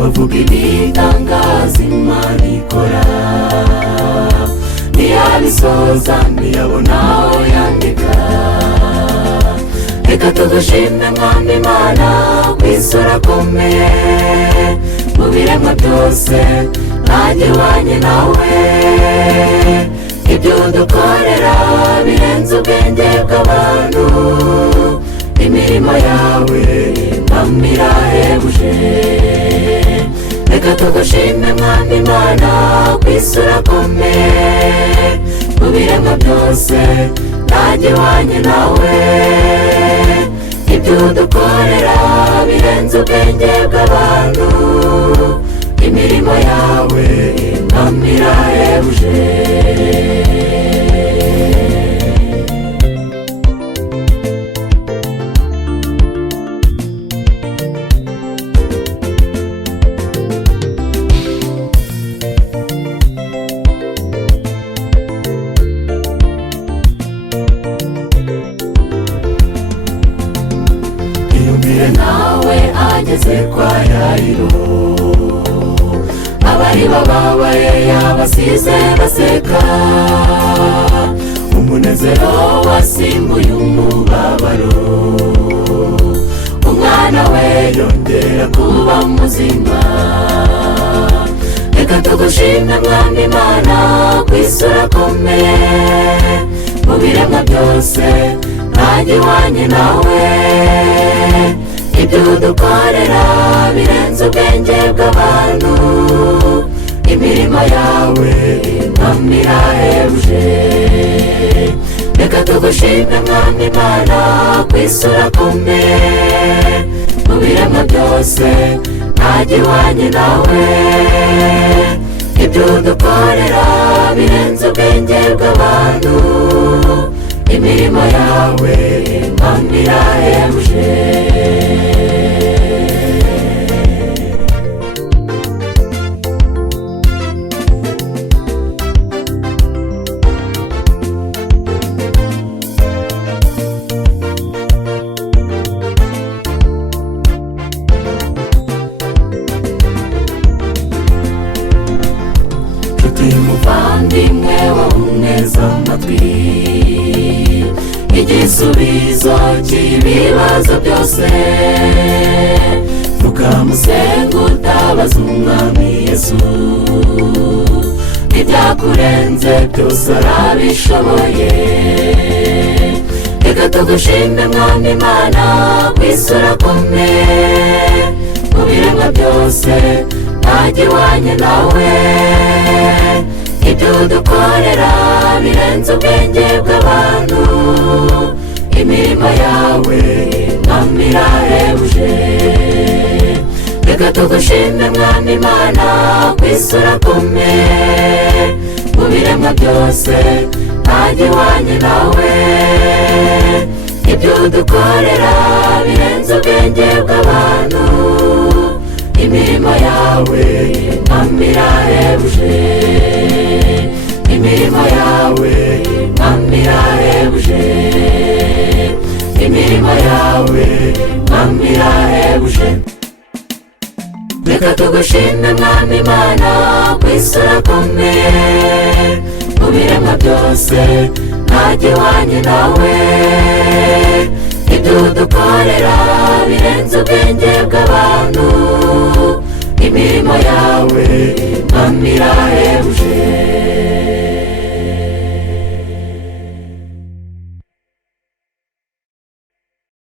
wavuga ibitangaza Imana ikora, ntiyabisoza ntiyabona aho yandika. Reka tugushime Mwami Imana kw'isi urakomeye, mu biremwa byose ntajya ihwanye nawe. Ibyo udukorera birenze ubwenge bw'abantu, imirimo yawe Mwami irahebuje. Reka tugushime Mwami Imana kw'isi urakomeye, mu biremwa byose ntajya ihwanye nawe. Ibyo udukorera birenze ubwenge bw'abantu, imirimo yawe Mwami irahebuje. Iyumvire nawe ageze kwa Yayiro, abari bababaye yabasize baseka. Umunezero wasimbuye umubabaro, umwana we yongera kuba muzima. Reka tugushime Mwami Imana kw'isi urakomeye, mu biremwa byose ntajya ihwanye nawe. Ibyo udukorera birenze ubwenge bw'abantu, imirimo yawe Mwami irahebuje. Reka tugushime Mwami Imana kw'isi urakomeye, mu biremwa byose ntajya ihwanye nawe. Ibyo udukorera birenze ubwenge bw'abantu, imirimo yawe Mwami irahebuje. Muvandimwe wawuneza amatwi, igisubizo cy'ibibazo byose. Tukamusenga utabaza Umwami Yesu, ibyakurenze byose arabishoboye. Reka tugushime Mwami Imana kw'isi urakomeye, mu biremwa byose ntajya ihwanye nawe. Ibyo udukorera birenze ubwenge bw'abantu, imirimo yawe Mwami irahebuje. Reka tugushime Mwami Imana kw'isi urakomeye, mu biremwa byose ntajya ihwanye nawe. Ibyo udukorera birenze ubwenge bw'abantu, imirimo yawe Mwami irahebuje. Imirimo yawe Mwami irahebuje, imirimo yawe Mwami irahebuje. Reka tugushime Mwami Imana kw'isi urakomeye, mu biremwa byose ntajya ihwanye nawe. Ibyo udukorera birenze ubwenge bw'abantu, imirimo yawe Mwami irahebuje.